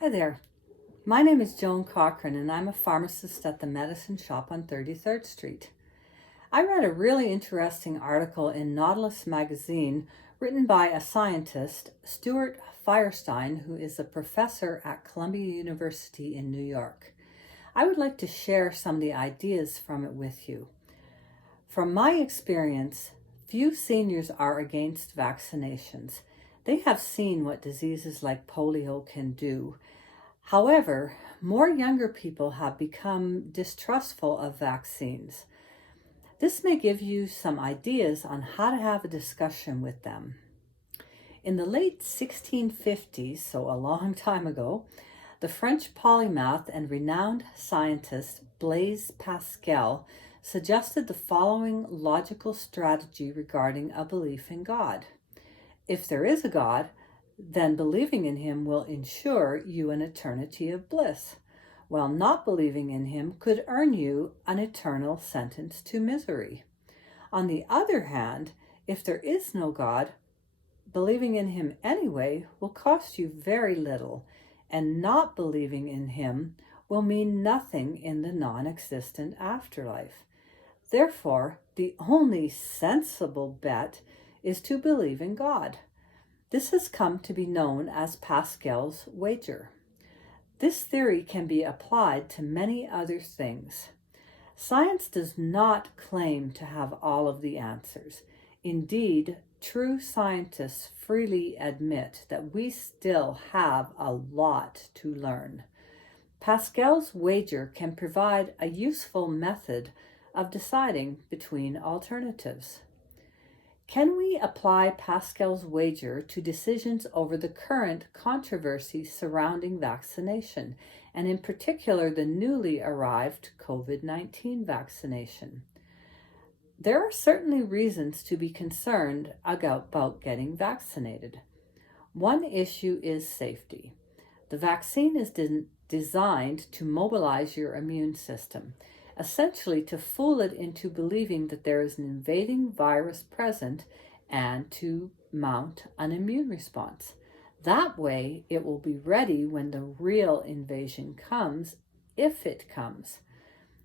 Hi there. My name is Joan Cochrane and I'm a pharmacist at the Medicine Shop on 33rd Street. I read a really interesting article in Nautilus magazine written by a scientist, Stuart Firestein, who is a professor at Columbia University in New York. I would like to share some of the ideas from it with you. From my experience, few seniors are against vaccinations. They have seen what diseases like polio can do. However, more younger people have become distrustful of vaccines. This may give you some ideas on how to have a discussion with them. In the late 1650s, so a long time ago, the French polymath and renowned scientist Blaise Pascal suggested the following logical strategy regarding a belief in God. If there is a God, then believing in him will ensure you an eternity of bliss, while not believing in him could earn you an eternal sentence to misery. On the other hand, if there is no God, believing in him anyway will cost you very little, and not believing in him will mean nothing in the non-existent afterlife. Therefore, the only sensible bet is to believe in God. This has come to be known as Pascal's Wager. This theory can be applied to many other things. Science does not claim to have all of the answers. Indeed, true scientists freely admit that we still have a lot to learn. Pascal's Wager can provide a useful method of deciding between alternatives. Can we apply Pascal's Wager to decisions over the current controversy surrounding vaccination, and in particular the newly arrived COVID-19 vaccination? There are certainly reasons to be concerned about getting vaccinated. One issue is safety. The vaccine is designed to mobilize your immune system, essentially to fool it into believing that there is an invading virus present and to mount an immune response. That way, it will be ready when the real invasion comes, if it comes.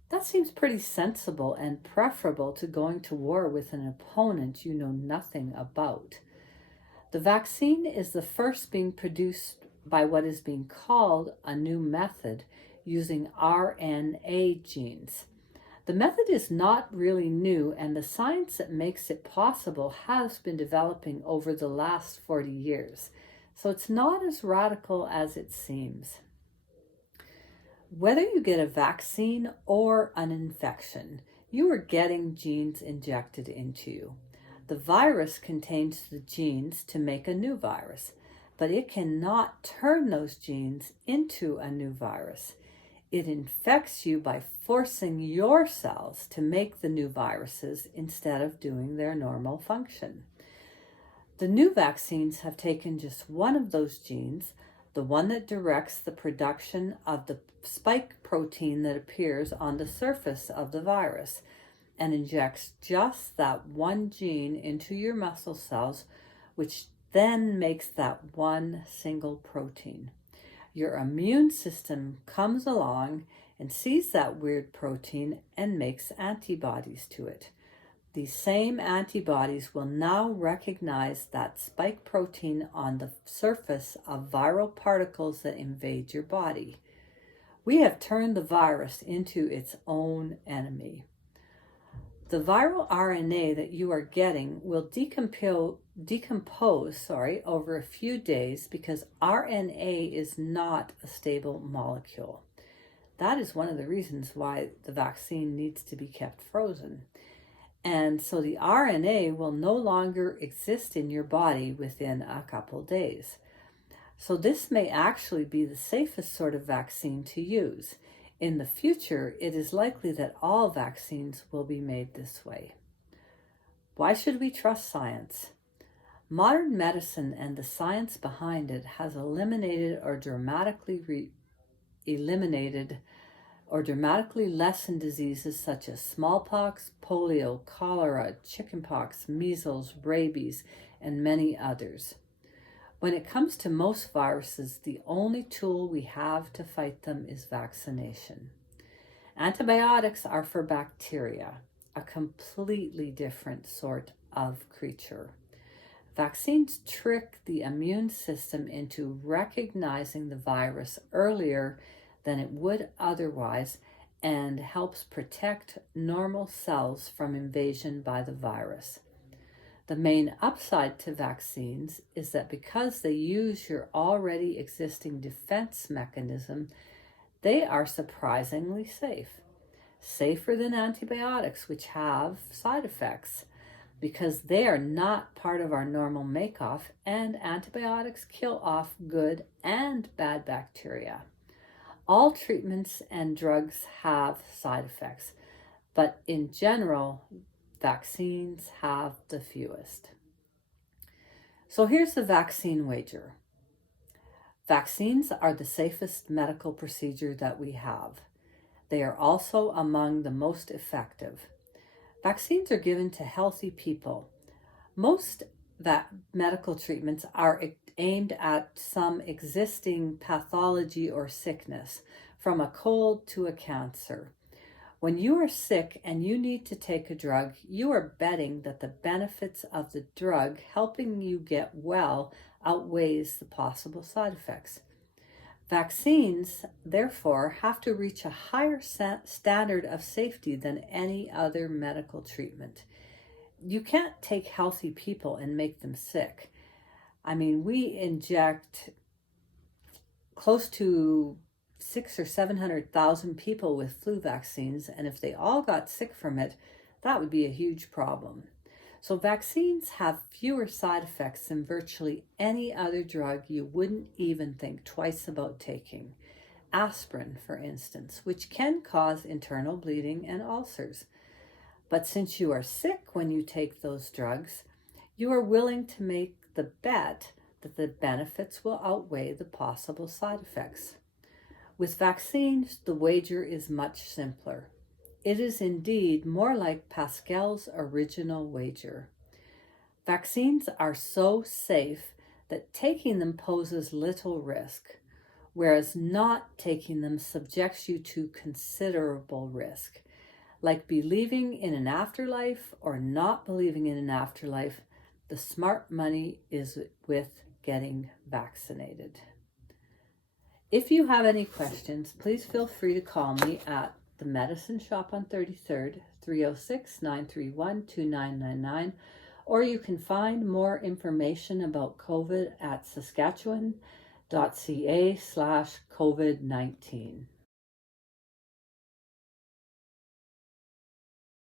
That seems pretty sensible and preferable to going to war with an opponent you know nothing about. The vaccine is the first being produced by what is being called a new method, using RNA genes. The method is not really new, and the science that makes it possible has been developing over the last 40 years, so it's not as radical as it seems. Whether you get a vaccine or an infection, you are getting genes injected into you. The virus contains the genes to make a new virus, but it cannot turn those genes into a new virus. It infects you by forcing your cells to make the new viruses instead of doing their normal function. The new vaccines have taken just one of those genes, the one that directs the production of the spike protein that appears on the surface of the virus, and injects just that one gene into your muscle cells, which then makes that one single protein. Your immune system comes along and sees that weird protein and makes antibodies to it. These same antibodies will now recognize that spike protein on the surface of viral particles that invade your body. We have turned the virus into its own enemy. The viral RNA that you are getting will decompose over a few days because RNA is not a stable molecule. That is one of the reasons why the vaccine needs to be kept frozen. And so the RNA will no longer exist in your body within a couple days. So this may actually be the safest sort of vaccine to use. In the future, it is likely that all vaccines will be made this way. Why should we trust science? Modern medicine and the science behind it has eliminated or dramatically lessened diseases such as smallpox, polio, cholera, chickenpox, measles, rabies, and many others. When it comes to most viruses, the only tool we have to fight them is vaccination. Antibiotics are for bacteria, a completely different sort of creature. Vaccines trick the immune system into recognizing the virus earlier than it would otherwise and helps protect normal cells from invasion by the virus. The main upside to vaccines is that because they use your already existing defense mechanism, they are surprisingly safe. Safer than antibiotics, which have side effects, because they are not part of our normal make-off, and antibiotics kill off good and bad bacteria. All treatments and drugs have side effects, but in general, vaccines have the fewest. So here's the vaccine wager. Vaccines are the safest medical procedure that we have. They are also among the most effective. Vaccines are given to healthy people. Most medical treatments are aimed at some existing pathology or sickness, from a cold to a cancer. When you are sick and you need to take a drug, you are betting that the benefits of the drug helping you get well outweighs the possible side effects. Vaccines, therefore, have to reach a higher standard of safety than any other medical treatment. You can't take healthy people and make them sick. I mean, we inject close to 600,000 or 700,000 people with flu vaccines, and if they all got sick from it, that would be a huge problem. So vaccines have fewer side effects than virtually any other drug you wouldn't even think twice about taking. Aspirin, for instance, which can cause internal bleeding and ulcers. But since you are sick when you take those drugs, you are willing to make the bet that the benefits will outweigh the possible side effects. With vaccines, the wager is much simpler. It is indeed more like Pascal's original wager. Vaccines are so safe that taking them poses little risk, whereas not taking them subjects you to considerable risk, like believing in an afterlife or not believing in an afterlife. The smart money is with getting vaccinated. If you have any questions, please feel free to call me at the Medicine Shop on 33rd, 306-931-2999, or you can find more information about COVID at saskatchewan.ca/COVID-19.